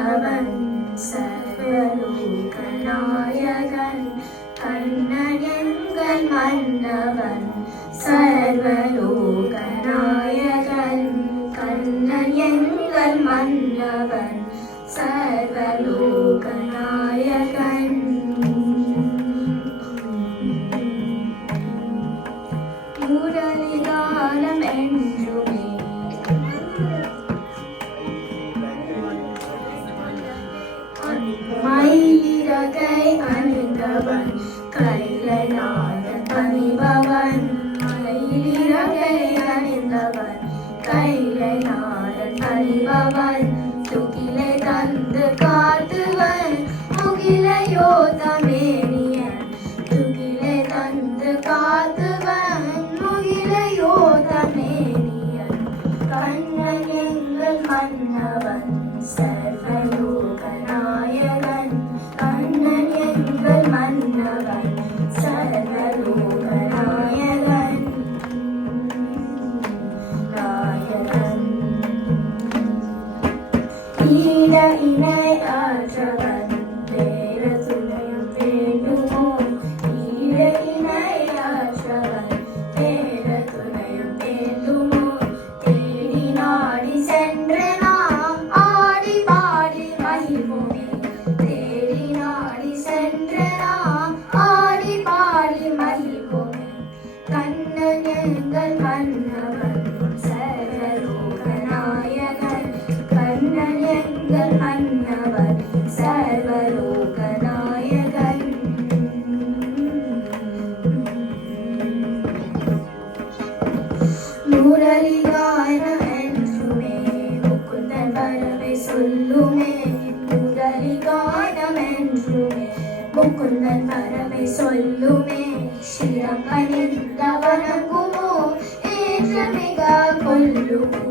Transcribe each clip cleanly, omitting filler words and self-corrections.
மன்னவன் சர்வலோகநாயகன் கண்ணன் எங்கள் மன்னவன் சர்வலோகநாயகன் கண்ணன் எங்கள் மன்னவன் சர்வலோகநாயகன் முரளிகானம் என்றுமே மயிலிறகை அணிந்தவன் கைலைநாதன் பணிபவன் மயிலிறகை அணிந்தவன் கைலைநாதன் பணிபவன் துகிலை தந்து காத்துவன் முகிலையோதமேனியன் துகிலை தந்து காத்துவன் முகிலையோதமேனியன் கண்ணன் எங்கள் மன்னவன் சர்வலோகநாயகன் கண்ணன் எங்கள் மன்னவன் சர்வலோகநாயகன் நாயகன் ஈட இணை ஆற்றவன் வேற துணையும் வேண்டுமோ ஈட இணை ஆற்றவன் வேற துணையும் வேண்டுமோ தேடி நாடி சென்று நாம் ஆடி பாடி மகிழ்வோமே தேடி நாடி சென்று நாம் ஆடி பாடி மகிழ்வோமே கண்ணன் எங்கள் மன்னவன் சர்வலோகநாயகன் கண்ணன் எங்கள் மன்னவன் சர்வலோகநாயகன் முரளிகானம் என்றுமே முகுந்தன் வரவை சொல்லுமே முரளிகானம் என்றுமே முகுந்தன் வரவை சொல்லுமே சிரம்பனிந்த வணங்குமோ ஏற்றமிக கொல்லுமோ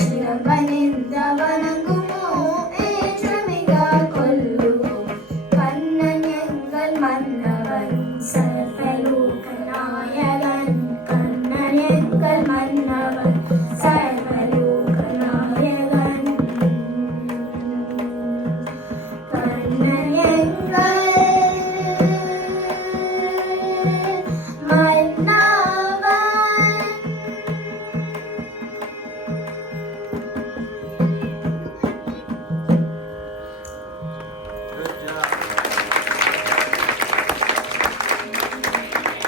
சிரம்பனிந்த வணங்குமோ ஏற்றமிக கொல்லுமோ கண்ணன் எங்கள் மன்னவன் சர்வலோகநாயகன் கண்ணன் எங்கள் மன்னவன் சர்வலோகநாயகன் கண்ணன் எங்கள் மன்னவன். Good job.